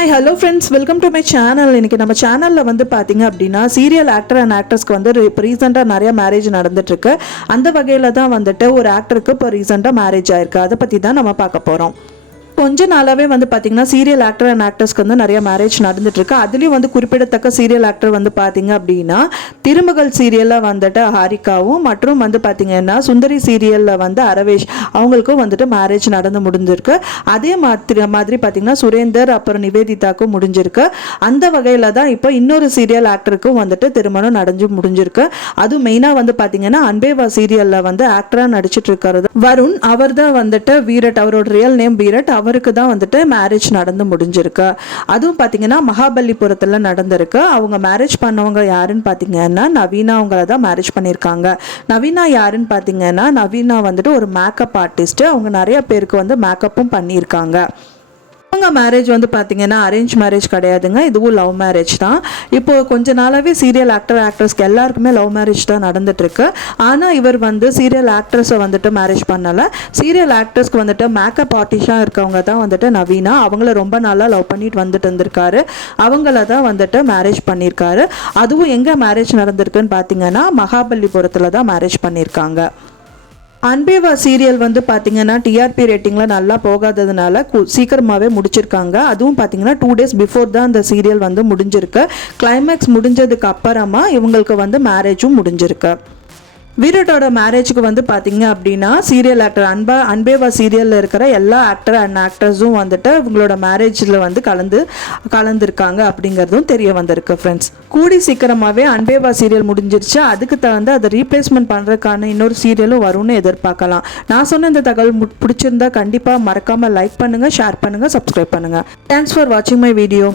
Hi hello friends, welcome to my channel. இன்றைக்கி நம்ம சேனலில் வந்து பார்த்திங்க அப்படின்னா சீரியல் ஆக்டர் அண்ட் ஆக்ட்ரஸ்க்கு வந்து இப்போ ரீசெண்டாக நிறைய மேரேஜ் நடந்துட்டுருக்கு. அந்த வகையில் தான் வந்துட்டு ஒரு ஆக்டருக்கு இப்போ ரீசெண்டாக மேரேஜ் ஆயிருக்கு. அதை பற்றி தான் நம்ம பார்க்க போகிறோம். கொஞ்ச நாளாகவே வந்து பார்த்திங்கன்னா சீரியல் ஆக்டர் அண்ட் ஆக்டர்ஸ்க்கு வந்து நிறைய மேரேஜ் நடந்துட்டுருக்கு. அதுலேயும் வந்து குறிப்பிடத்தக்க சீரியல் ஆக்டர் வந்து பார்த்திங்க அப்படின்னா திருமகள் சீரியலில் வந்துட்டு ஹாரிகாவும் மற்றும் வந்து பார்த்திங்கன்னா சுந்தரி சீரியலில் வந்து அரவேஷ் அவங்களுக்கும் வந்துட்டு மேரேஜ் நடந்து முடிஞ்சிருக்கு. அதே மாதிரி பார்த்திங்கன்னா சுரேந்தர் அப்புறம் நிவேதிதாக்கும் முடிஞ்சிருக்கு. அந்த வகையில் தான் இப்போ இன்னொரு சீரியல் ஆக்டருக்கும் வந்துட்டு திருமணம் முடிஞ்சிருக்கு. அதுவும் மெயினாக வந்து பார்த்திங்கன்னா அன்பேவா சீரியலில் வந்து ஆக்டராக நடிச்சிட்டு இருக்கிறது வருண். அவர் தான் வந்துட்டு வீரட், அவரோட ரியல் நேம் வீரட். அவருக்கு தான் வந்துட்டு மேரேஜ் நடந்து முடிஞ்சிருக்கு. அதுவும் பார்த்தீங்கன்னா மகாபலிபுரத்தில் நடந்திருக்கு. அவங்க மேரேஜ் பண்ணவங்க யாருன்னு பார்த்தீங்கன்னா நவீனா அவங்கள தான் மேரேஜ் பண்ணியிருக்காங்க. நவீனா யாருன்னு பார்த்தீங்கன்னா நவீனா வந்துட்டு ஒரு மேக்கப் ஆர்டிஸ்ட். அவங்க நிறைய பேருக்கு வந்து மேக்கப்பும் பண்ணியிருக்காங்க. அவங்க மேரேஜ் வந்து பார்த்தீங்கன்னா அரேஞ்ச் மேரேஜ் கிடையாதுங்க, இதுவும் லவ் மேரேஜ் தான். இப்போ கொஞ்ச நாளாகவே சீரியல் ஆக்டர் ஆக்ட்ரஸ்க்கு எல்லாருக்குமே லவ் மேரேஜ் தான் நடந்துட்டுருக்கு. ஆனால் இவர் வந்து சீரியல் ஆக்ட்ரஸை வந்துட்டு மேரேஜ் பண்ணலை. சீரியல் ஆக்ட்ரஸ்க்கு வந்துட்டு மேக்கப் ஆர்டிஸ்டாக இருக்கவங்க தான் வந்துட்டு நவீனா. அவங்கள ரொம்ப நாளாக லவ் பண்ணிட்டு வந்துட்டு இருந்திருக்காரு. அவங்கள தான் வந்துட்டு மேரேஜ் பண்ணியிருக்காரு. அதுவும் எங்கே மேரேஜ் நடந்திருக்குன்னு பார்த்தீங்கன்னா மகாபலிபுரத்தில் தான் மேரேஜ் பண்ணியிருக்காங்க. அன்பேவா சீரியல் வந்து பார்த்தீங்கன்னா டிஆர்பி ரேட்டிங்கில் நல்லா போகாததுனால சீக்கிரமாகவே முடிச்சிருக்காங்க. அதுவும் பார்த்தீங்கன்னா 2 days பிஃபோர் தான் அந்த சீரியல் வந்து முடிஞ்சிருக்கு. கிளைமேக்ஸ் முடிஞ்சதுக்கு அப்புறமா இவங்களுக்கு வந்து மேரேஜும் முடிஞ்சிருக்கு. வீரட்டோட மேரேஜுக்கு வந்து பார்த்தீங்க அப்படின்னா சீரியல் ஆக்டர் அன்பேவா சீரியலில் இருக்கிற எல்லா ஆக்டர் அண்ட் ஆக்ட்ரஸும் வந்துட்டு இவங்களோட மேரேஜில் வந்து கலந்துருக்காங்க அப்படிங்கிறதும் தெரிய வந்திருக்கு. ஃப்ரெண்ட்ஸ், கூடி சீக்கிரமாகவே அன்பேவா சீரியல் முடிஞ்சிருச்சு. அதுக்கு தகுந்த அதை ரீப்ளேஸ்மெண்ட் பண்ணுறதுக்கான இன்னொரு சீரியலும் வரும்னு எதிர்பார்க்கலாம். நான் சொன்ன இந்த தகவல் பிடிச்சிருந்தா கண்டிப்பாக மறக்காமல் லைக் பண்ணுங்கள், ஷேர் பண்ணுங்கள், சப்ஸ்கிரைப் பண்ணுங்கள். தேங்க்ஸ் ஃபார் வாட்சிங் மை வீடியோ.